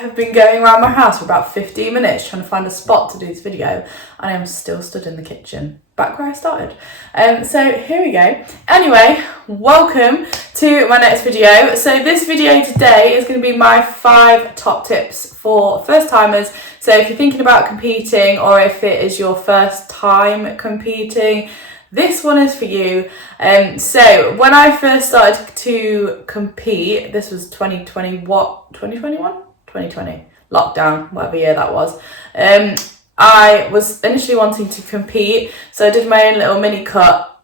have been going around my house for about 15 minutes trying to find a spot to do this video, and I am still stood in the kitchen, back where I started. So here we go. Anyway, welcome to my next video. So this video today is going to be my 5 top tips for first timers. So if you're thinking about competing, or if it is your first time competing, this one is for you. So when I first started to compete, this was 2020, 2020, lockdown, whatever year that was. I was initially wanting to compete, so I did my own little mini cut,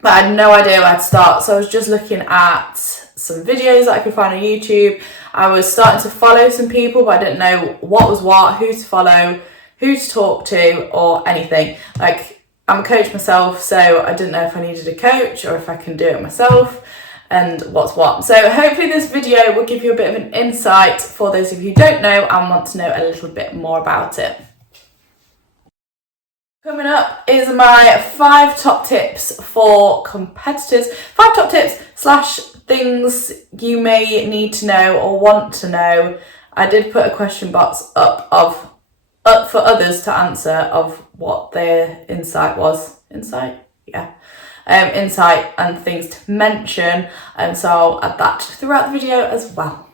but I had no idea where to start. So I was just looking at some videos that I could find on YouTube. I was starting to follow some people, but I didn't know what was what, who to follow, who to talk to, or anything. Like, I'm a coach myself, so I didn't know if I needed a coach or if I can do it myself and what's what. So hopefully this video will give you a bit of an insight for those of you who don't know and want to know a little bit more about it. Coming up is my 5 top tips for competitors. 5 top tips / things you may need to know or want to know. I did put a question box up for others to answer of what their insight was. Insight? Yeah. Insight and things to mention. And so I'll add that throughout the video as well.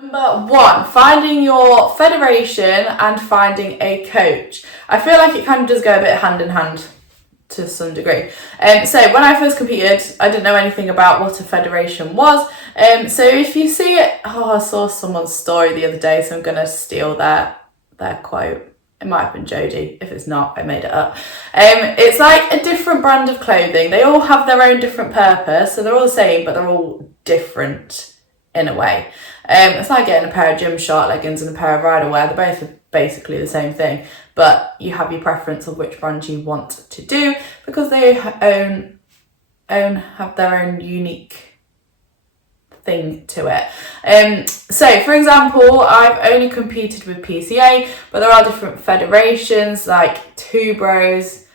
Number 1, finding your federation and finding a coach. I feel like it kind of does go a bit hand in hand to some degree. So when I first competed, I didn't know anything about what a federation was. So if you see it, I saw someone's story the other day, so I'm going to steal their quote. It might have been Jodie. If it's not, I made it up. It's like a different brand of clothing. They all have their own different purpose, so they're all the same, but they're all different in a way. It's like getting a pair of Gymshark leggings and a pair of rider wear. They're both basically the same thing, but you have your preference of which brand you want to do because they have their own unique thing to it. So for example, I've only competed with PCA, but there are different federations like Two Bros,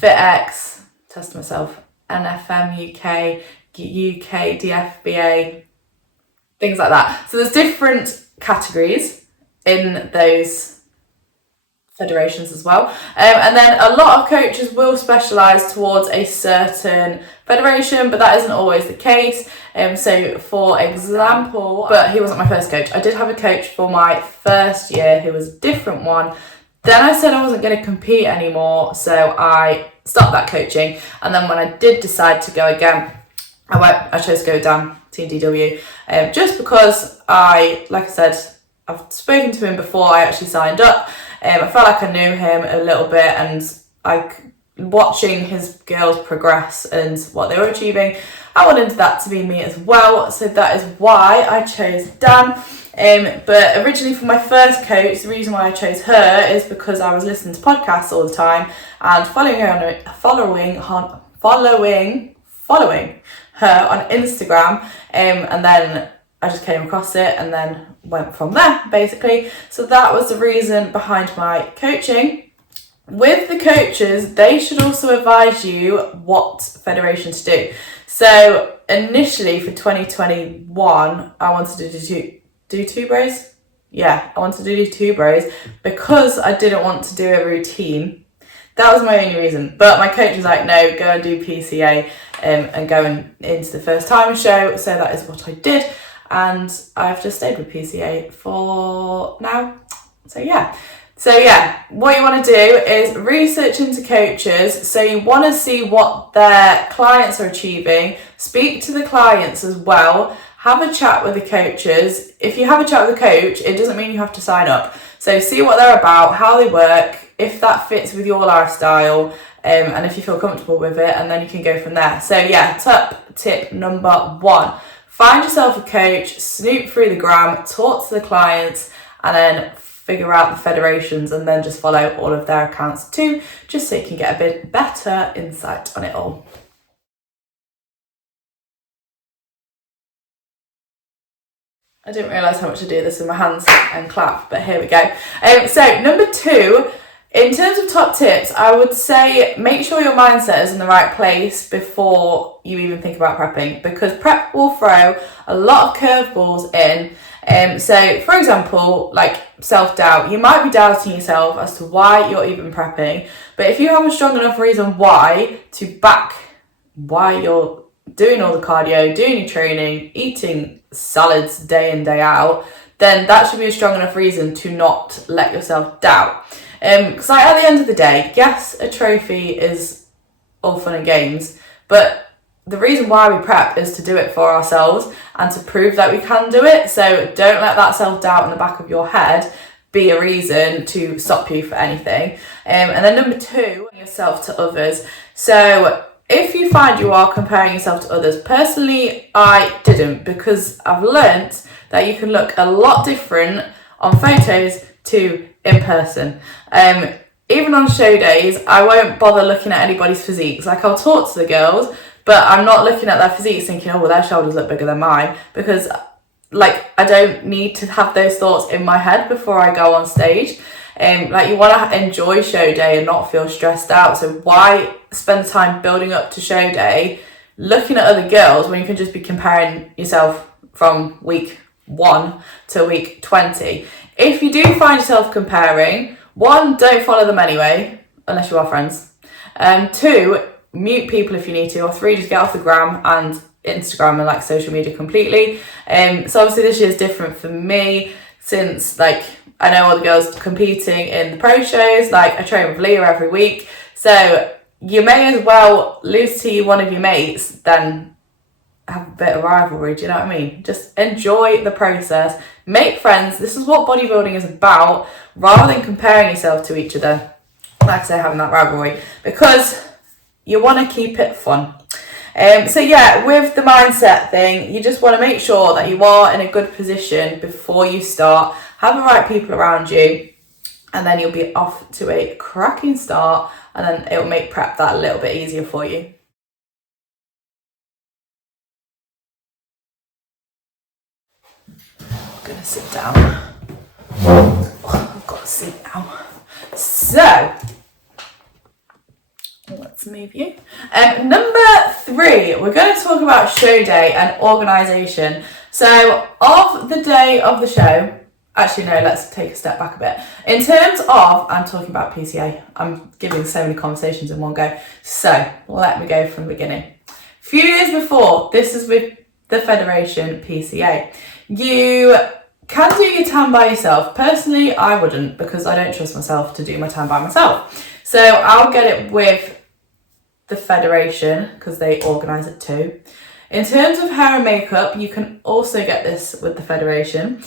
FitX, test myself, NFM UK, DFBA, things like that. So there's different categories in those federations as well. And then a lot of coaches will specialise towards a certain federation, but that isn't always the case. So for example, but he wasn't my first coach. I did have a coach for my first year who was a different one. Then I said I wasn't going to compete anymore, so I stopped that coaching. And then when I did decide to go again, I chose to go down Team DW, just because like I said, I've spoken to him before I actually signed up. I felt like I knew him a little bit, and watching his girls progress and what they were achieving, I wanted that to be me as well. So that is why I chose Dan. But originally for my first coach, the reason why I chose her is because I was listening to podcasts all the time and following her on Instagram, and then I just came across it and then went from there, basically. So that was the reason behind my coaching. With the coaches, they should also advise you what federation to do. So initially for 2021, I wanted to do Two Bros. Yeah, I wanted to do Two Bros because I didn't want to do a routine. That was my only reason. But my coach was like, no, go and do PCA and go into the first time show. So that is what I did. And I've just stayed with PCA for now. So yeah, what you want to do is research into coaches. So you want to see what their clients are achieving. Speak to the clients as well. Have a chat with the coaches. If you have a chat with a coach, it doesn't mean you have to sign up. So see what they're about, how they work, if that fits with your lifestyle, and if you feel comfortable with it, and then you can go from there. So yeah, top tip number 1. Find yourself a coach, snoop through the gram, talk to the clients, and then figure out the federations, and then just follow all of their accounts too, just so you can get a bit better insight on it all. I didn't realise how much I do this with my hands and clap, but here we go. So number 2 In terms of top tips, I would say make sure your mindset is in the right place before you even think about prepping, because prep will throw a lot of curveballs in. So, for example, like self-doubt, you might be doubting yourself as to why you're even prepping, but if you have a strong enough reason why to back why you're doing all the cardio, doing your training, eating salads day in, day out, then that should be a strong enough reason to not let yourself doubt. Because like, at the end of the day, yes, a trophy is all fun and games, but the reason why we prep is to do it for ourselves and to prove that we can do it. So don't let that self-doubt in the back of your head be a reason to stop you for anything. And then number 2, yourself to others. So if you find you are comparing yourself to others, personally, I didn't, because I've learnt that you can look a lot different on photos to in person. Even on show days, I won't bother looking at anybody's physiques. Like, I'll talk to the girls, but I'm not looking at their physiques thinking, oh, well, their shoulders look bigger than mine, because like, I don't need to have those thoughts in my head before I go on stage. Like, you want to enjoy show day and not feel stressed out. So why spend time building up to show day looking at other girls when you can just be comparing yourself from week 1 to week 20? If you do find yourself comparing, 1, don't follow them anyway, unless you are friends. 2, mute people if you need to. Or 3, just get off the gram and Instagram and like social media completely. So obviously this year is different for me, since like I know all the girls competing in the pro shows. Like, I train with Leah every week, so you may as well lose to one of your mates than have a bit of rivalry. Do you know what I mean? Just enjoy the process, make friends. This is what bodybuilding is about, rather than comparing yourself to each other. Like I say, having that rivalry, because you want to keep it fun. So yeah, with the mindset thing, you just want to make sure that you are in a good position before you start, have the right people around you, and then you'll be off to a cracking start, and then it'll make prep that a little bit easier for you. I'm gonna sit down. I've got to sit now. So let's move you. Number 3, we're going to talk about show day and organisation. So, of the day of the show, actually no, let's take a step back a bit. In terms of, I'm talking about PCA. I'm giving so many conversations in one go. So, let me go from the beginning. A few years before, this is with the Federation PCA. You can do your tan by yourself. Personally, I wouldn't, because I don't trust myself to do my tan by myself. So I'll get it with the Federation, because they organise it too. In terms of hair and makeup, you can also get this with the Federation.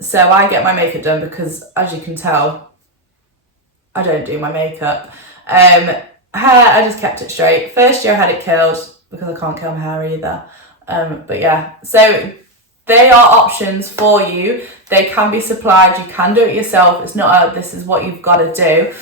So I get my makeup done because, as you can tell, I don't do my makeup. Hair, I just kept it straight. First year I had it curled because I can't curl my hair either. But yeah, so they are options for you. They can be supplied. You can do it yourself. It's not this is what you've got to do.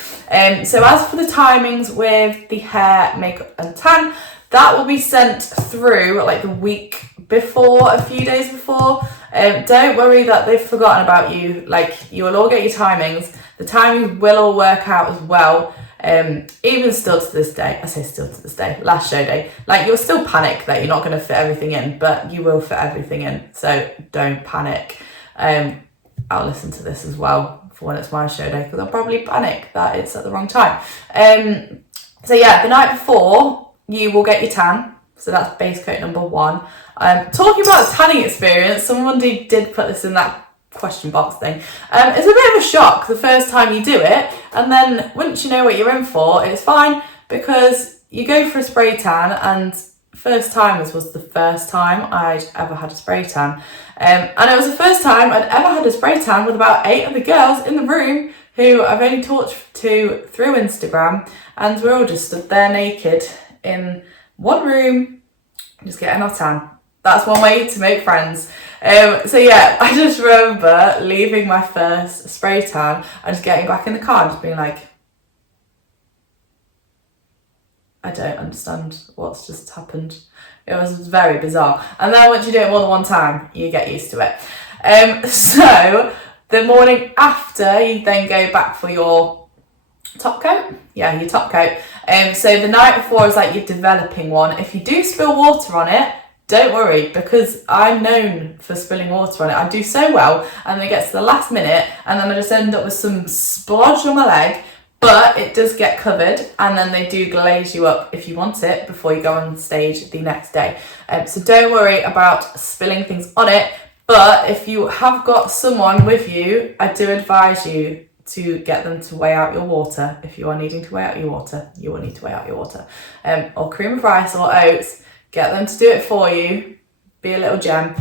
So as for the timings with the hair, makeup and tan, that will be sent through like the week before, a few days before. Don't worry that they've forgotten about you. Like, you will all get your timings. The timings will all work out as well. Even still to this day, I say still to this day, last show day, like, you'll still panic that you're not going to fit everything in, but you will fit everything in, so don't panic. I'll listen to this as well for when it's my show day, because I'll probably panic that it's at the wrong time. So yeah, the night before, you will get your tan, so that's base coat number 1. Talking about tanning experience, someone did put this in that question box thing. It's a bit of a shock the first time you do it, and then once you know what you're in for, it's fine, because you go for a spray tan, and first timers was the first time I'd ever had a spray tan, and it was the first time I'd ever had a spray tan with about 8 other girls in the room who I've only talked to through Instagram, and we're all just stood there naked in one room just getting our tan. That's one way to make friends. So yeah, I just remember leaving my first spray tan and just getting back in the car and just being like, I don't understand what's just happened. It was very bizarre. And then once you do it more than one time, you get used to it. So the morning after, you then go back for your top coat. Yeah, your top coat. So the night before is like you're developing one. If you do spill water on it, don't worry, because I'm known for spilling water on it. I do so well, and then it gets to the last minute, and then I just end up with some splodge on my leg, but it does get covered, and then they do glaze you up if you want it before you go on stage the next day. So don't worry about spilling things on it, but if you have got someone with you, I do advise you to get them to weigh out your water. If you are needing to weigh out your water, you will need to weigh out your water. Or cream of rice or oats. Get them to do it for you. Be a little gem.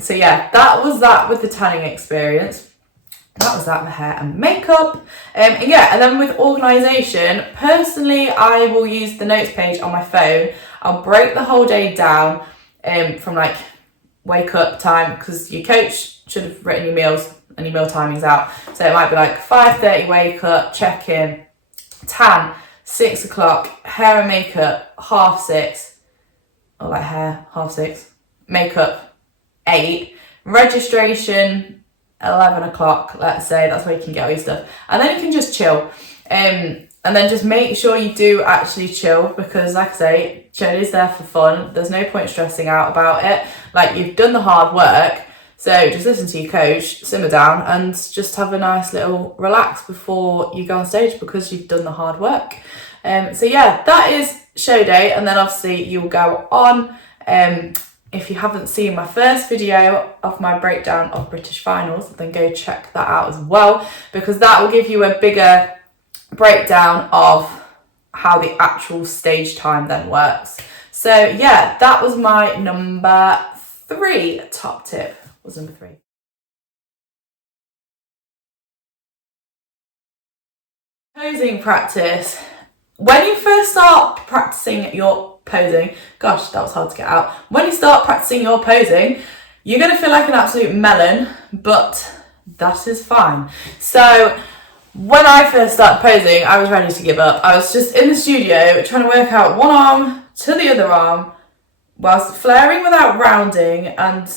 So yeah, that was that with the tanning experience. That was that with hair and makeup. And then with organisation, personally, I will use the notes page on my phone. I'll break the whole day down from like wake up time, because your coach should have written your meals and your meal timings out. So it might be like 5:30 wake up, check in, tan, 6 o'clock, hair and makeup, 6:30. Or like hair, 6:30, makeup, 8, registration, 11 o'clock, let's say. That's where you can get all your stuff. And then you can just chill. And then just make sure you do actually chill, because like I say, chill is there for fun. There's no point stressing out about it. Like, you've done the hard work, so just listen to your coach, simmer down, and just have a nice little relax before you go on stage, because you've done the hard work. So yeah, that is show day, and then obviously you'll go on. If you haven't seen my first video of my breakdown of British finals, then go check that out as well, because that will give you a bigger breakdown of how the actual stage time then works. So yeah, that was my number 3 top tip. Was number 3. Posing practice. When you first start practicing your posing, gosh, that was hard to get out. When you start practicing your posing, you're going to feel like an absolute melon, but that is fine. So when I first started posing, I was ready to give up. I was just in the studio trying to work out one arm to the other arm whilst flaring without rounding, and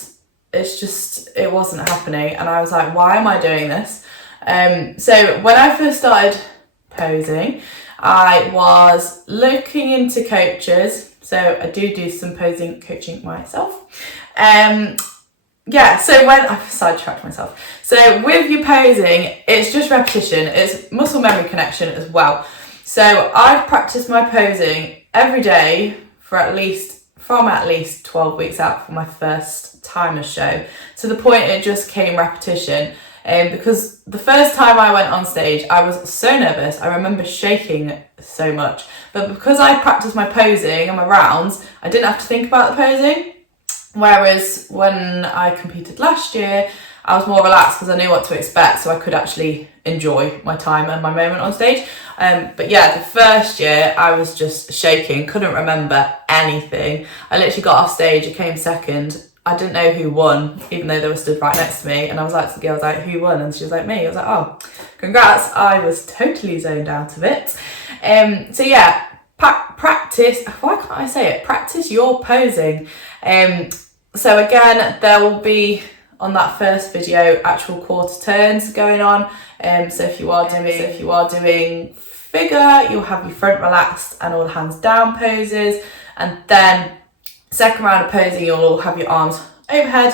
it wasn't happening. And I was like, why am I doing this? So when I first started posing, I was looking into coaches, so I do some posing coaching myself. So when I've sidetracked myself. So with your posing, it's just repetition, it's muscle memory connection as well. So I've practiced my posing every day from at least 12 weeks out for my first timer show, to the point it just came repetition. Because the first time I went on stage, I was so nervous. I remember shaking so much. But because I practiced my posing and my rounds, I didn't have to think about the posing. Whereas when I competed last year, I was more relaxed because I knew what to expect, so I could actually enjoy my time and my moment on stage. But yeah, the first year I was just shaking, couldn't remember anything. I literally got off stage, I came second. I didn't know who won, even though they were stood right next to me. And I was like to the girl, I was like, who won? And she was like, me. I was like, oh, congrats. I was totally zoned out of it. So yeah, practice, why can't I say it? Practice your posing. So again, there will be, on that first video, actual quarter turns going on. So if you are doing figure, you'll have your front relaxed and all hands down poses. And then second round of posing, you'll all have your arms overhead.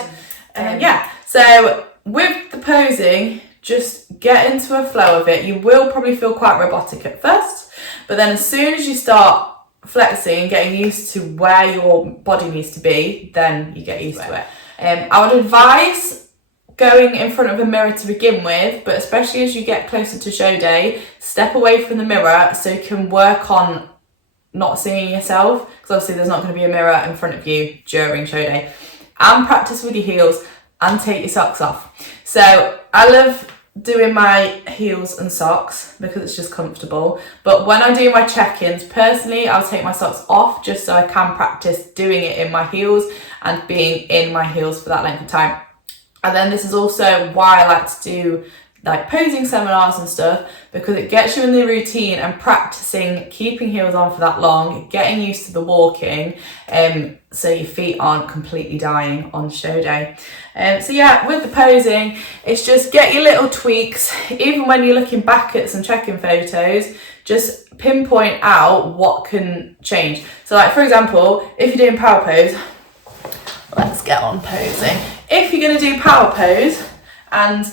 So with the posing, just get into a flow of it. You will probably feel quite robotic at first, but then as soon as you start flexing and getting used to where your body needs to be, then you get used to it. I would advise going in front of a mirror to begin with, but especially as you get closer to show day, step away from the mirror so you can work on not seeing yourself, because obviously there's not going to be a mirror in front of you during show day. And practice with your heels and take your socks off. So I love doing my heels and socks because it's just comfortable, but when I do my check-ins, personally I'll take my socks off just so I can practice doing it in my heels and being in my heels for that length of time. And then this is also why I like to do like posing seminars and stuff, because it gets you in the routine and practicing keeping heels on for that long, getting used to the walking, so your feet aren't completely dying on show day. So yeah, with the posing, it's just get your little tweaks. Even when you're looking back at some check-in photos, just pinpoint out what can change. So like, for example, if you're doing power pose, let's get on posing. If you're going to do power pose and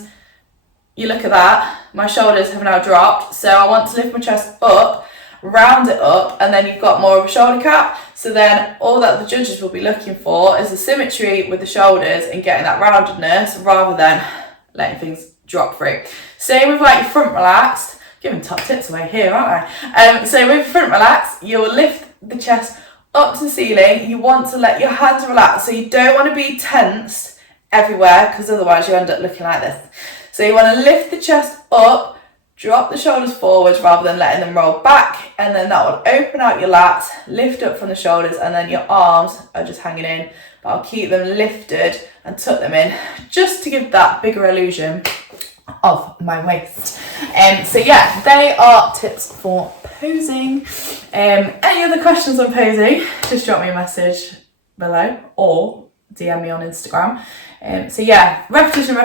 you look at that, my shoulders have now dropped, so I want to lift my chest up, round it up, and then you've got more of a shoulder cap. So then all that the judges will be looking for is the symmetry with the shoulders and getting that roundedness rather than letting things drop through. Same with like your front relaxed, giving top tips away here, aren't I? So with front relaxed, you'll lift the chest up to the ceiling. You want to let your hands relax, so you don't want to be tensed everywhere, because otherwise you end up looking like this. So you want to lift the chest up, drop the shoulders forwards rather than letting them roll back, and then that will open out your lats, lift up from the shoulders, and then your arms are just hanging in, but I'll keep them lifted and tuck them in just to give that bigger illusion of my waist. So yeah, they are tips for posing. Any other questions on posing, just drop me a message below or DM me on Instagram. So yeah, repetition,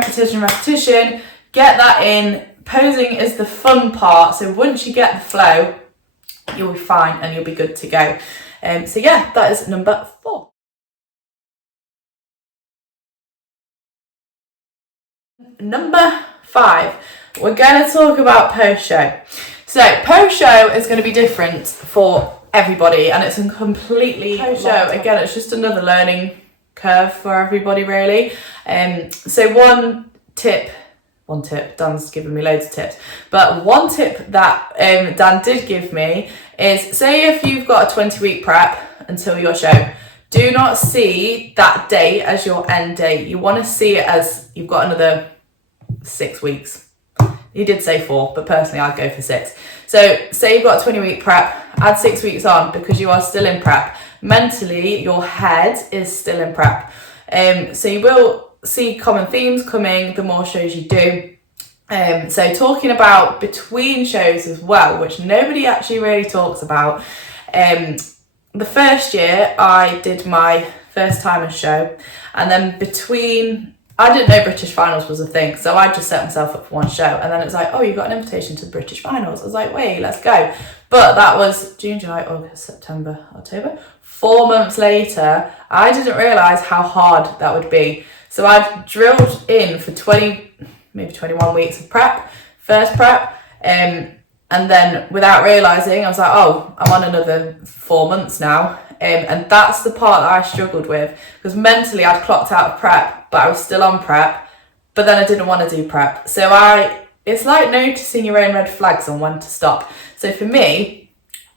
get that in. Posing is the fun part, so once you get the flow, you'll be fine and you'll be good to go. So yeah, that is number 4. Number 5, we're going to talk about post-show. So post-show is going to be different for everybody, and it's a completely post-show. Again, it's just another learning curve for everybody, really. So one tip, Dan's given me loads of tips, but one tip that Dan did give me is, say if you've got a 20-week prep until your show, do not see that date as your end date. You want to see it as you've got another 6 weeks. He did say 4, but personally I'd go for 6. So say you've got a 20-week prep, add 6 weeks on, because you are still in prep. Mentally, your head is still in prep. So you will see common themes coming the more shows you do. So talking about between shows as well, which nobody actually really talks about. The first year I did my first timer show, and then I didn't know British finals was a thing, so I just set myself up for one show, and then it's like, oh, you got an invitation to the British finals. I was like, wait, let's go. But that was June, July, August, September, October. 4 months later, I didn't realise how hard that would be. So I'd drilled in for 20, maybe 21 weeks of prep, first prep, and then without realising, I was like, oh, I'm on another 4 months now. And that's the part that I struggled with, because mentally I'd clocked out of prep, but I was still on prep, but then I didn't want to do prep. So it's like noticing your own red flags on when to stop. So for me,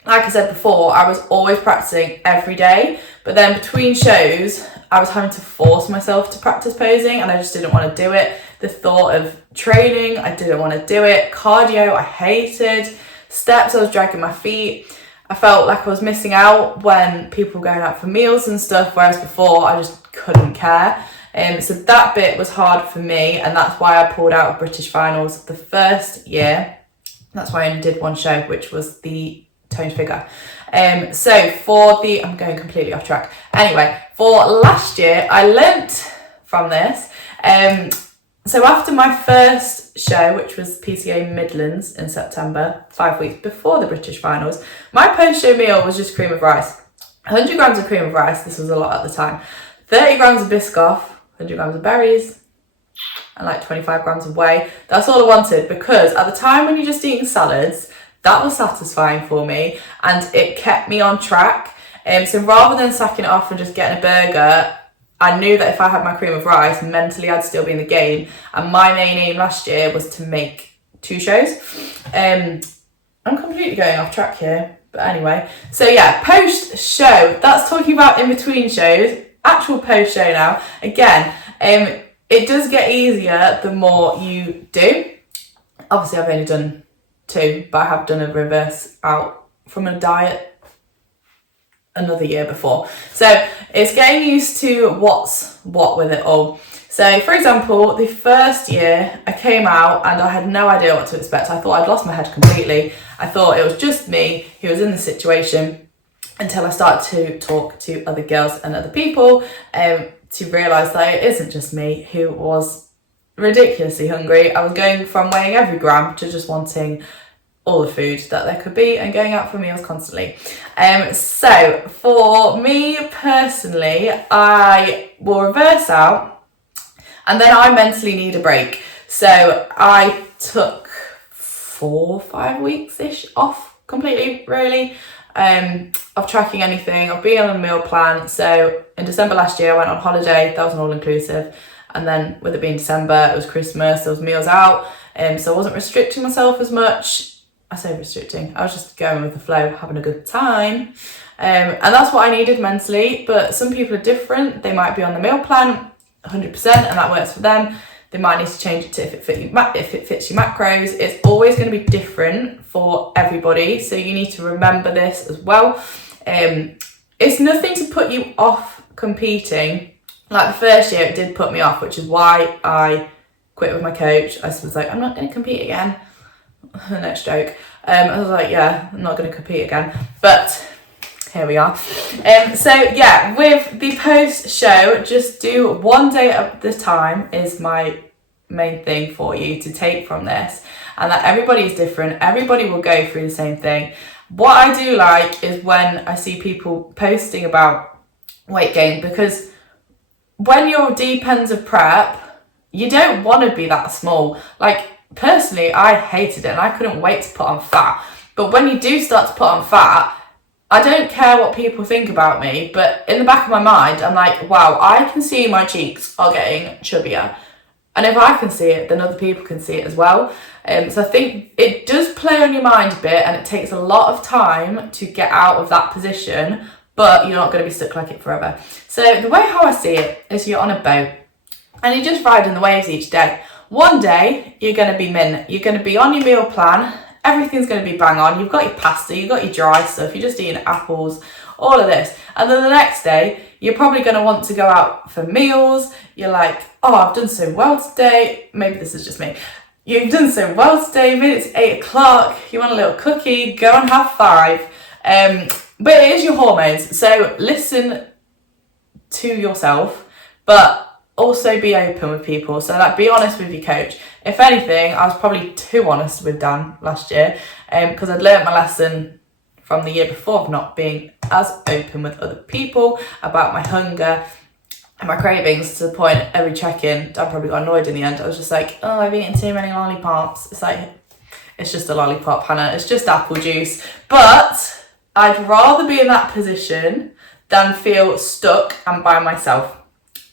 like I said before, I was always practicing every day, but then between shows, I was having to force myself to practice posing, and I just didn't want to do it. The thought of training, I didn't want to do it. Cardio, I hated. Steps, I was dragging my feet. I felt like I was missing out when people were going out for meals and stuff, whereas before I just couldn't care. So that bit was hard for me, and that's why I pulled out of British finals the first year. That's why I only did one show, which was the toned figure. So I'm going completely off track. Anyway, for last year, I learnt from this. So after my first show, which was PCA Midlands in September, 5 weeks before the British finals, my post-show meal was just cream of rice. 100 grams of cream of rice, this was a lot at the time. 30 grams of Biscoff, 100 grams of berries, and like 25 grams of whey. That's all I wanted, because at the time when you're just eating salads, that was satisfying for me, and it kept me on track. So rather than sacking it off and just getting a burger, I knew that if I had my cream of rice, mentally I'd still be in the game. And my main aim last year was to make 2 shows. I'm completely going off track here, but anyway. So yeah, post-show, that's talking about in between shows. Actual post-show now. Again, it does get easier the more you do. Obviously I've only done 2, but I have done a reverse out from a diet another year before. So it's getting used to what's what with it all. So for example, the first year I came out and I had no idea what to expect. I thought I'd lost my head completely. I thought it was just me who was in the situation, until I started to talk to other girls and other people to realise that it isn't just me who was ridiculously hungry. I was going from weighing every gram to just wanting all the food that there could be and going out for meals constantly. So for me personally, I will reverse out and then I mentally need a break. So I took 4 or 5 weeks-ish off completely, really, of tracking anything, of being on a meal plan. So in December last year, I went on holiday. That was an all-inclusive. And then with it being December, it was Christmas, there was meals out. So I wasn't restricting myself as much. I say restricting, I was just going with the flow, having a good time. And that's what I needed mentally. But some people are different. They might be on the meal plan 100% and that works for them. They might need to change it to if it fits your macros. It's always going to be different for everybody. So you need to remember this as well. It's nothing to put you off competing. Like the first year, it did put me off, which is why I quit with my coach. I was like, I'm not going to compete again. Next joke. I was like, yeah, I'm not going to compete again. But here we are. So yeah, with the post show, just do one day at a time is my main thing for you to take from this, and that everybody is different. Everybody will go through the same thing. What I do like is when I see people posting about weight gain, because when you're deep ends of prep, you don't want to be that small. Like personally, I hated it and I couldn't wait to put on fat. But when you do start to put on fat, I don't care what people think about me, but in the back of my mind, I'm like, wow, I can see my cheeks are getting chubbier. And if I can see it, then other people can see it as well. So I think it does play on your mind a bit, and it takes a lot of time to get out of that position, but you're not going to be stuck like it forever. So the way how I see it is you're on a boat and you're just riding the waves each day. One day, you're going to be mint. You're going to be on your meal plan. Everything's going to be bang on. You've got your pasta, you've got your dry stuff, you're just eating apples, all of this. And then the next day, you're probably going to want to go out for meals. You're like, oh, I've done so well today. Maybe this is just me. You've done so well today. Maybe it's 8 o'clock. You want a little cookie, go and have 5. But it is your hormones. So listen to yourself, but also be open with people. So like, be honest with your coach. If anything, I was probably too honest with Dan last year, because I'd learnt my lesson from the year before of not being as open with other people about my hunger and my cravings, to the point every check-in, Dan probably got annoyed in the end. I was just like, oh, I've eaten too many lollipops. It's like, it's just a lollipop, Hannah. It's just apple juice. But I'd rather be in that position than feel stuck and by myself.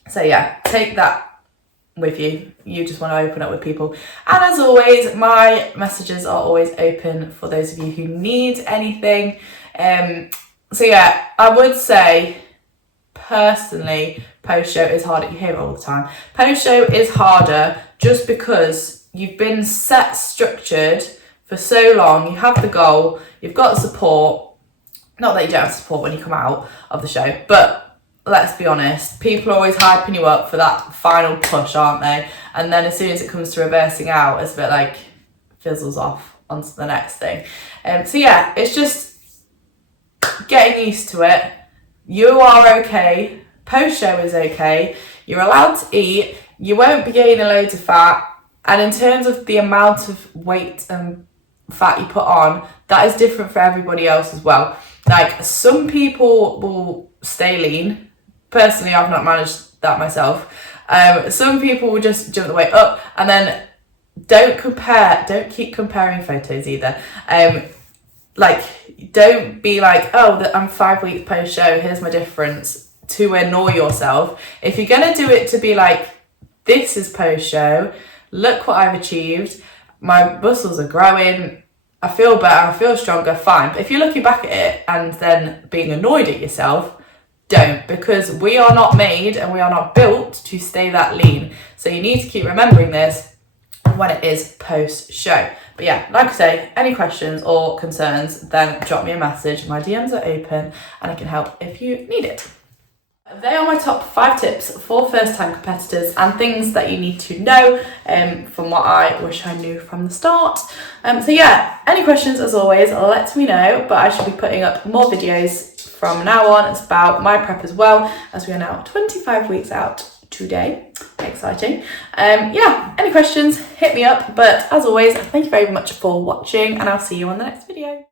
So yeah, take that with you. You just want to open up with people. And as always, my messages are always open for those of you who need anything. So yeah, I would say personally, post show is harder. You hear it all the time. Post show is harder just because you've been structured for so long. You have the goal, you've got support. Not that you don't have support when you come out of the show, but let's be honest, people are always hyping you up for that final push, aren't they? And then as soon as it comes to reversing out, it's a bit like fizzles off onto the next thing. So yeah, it's just getting used to it. You are okay. Post show is okay. You're allowed to eat. You won't be gaining loads of fat. And in terms of the amount of weight and fat you put on, that is different for everybody else as well. Like, some people will stay lean. Personally, I've not managed that myself. Some people will just jump the weight up, and then don't keep comparing photos either. Like, don't be like, oh, I'm 5 weeks post show, here's my difference, to annoy yourself. If you're going to do it to be like, this is post show, look what I've achieved, my muscles are growing, I feel better, I feel stronger, fine. But if you're looking back at it and then being annoyed at yourself, don't, because we are not made and we are not built to stay that lean. So you need to keep remembering this when it is post show. But yeah, like I say, any questions or concerns, then drop me a message. My DMs are open and I can help if you need it. They are my top 5 tips for first-time competitors and things that you need to know from what I wish I knew from the start. So yeah, any questions as always, let me know, but I should be putting up more videos from now on. It's about my prep as well, as we are now 25 weeks out today. Exciting. Yeah, any questions, hit me up, but as always, thank you very much for watching and I'll see you on the next video.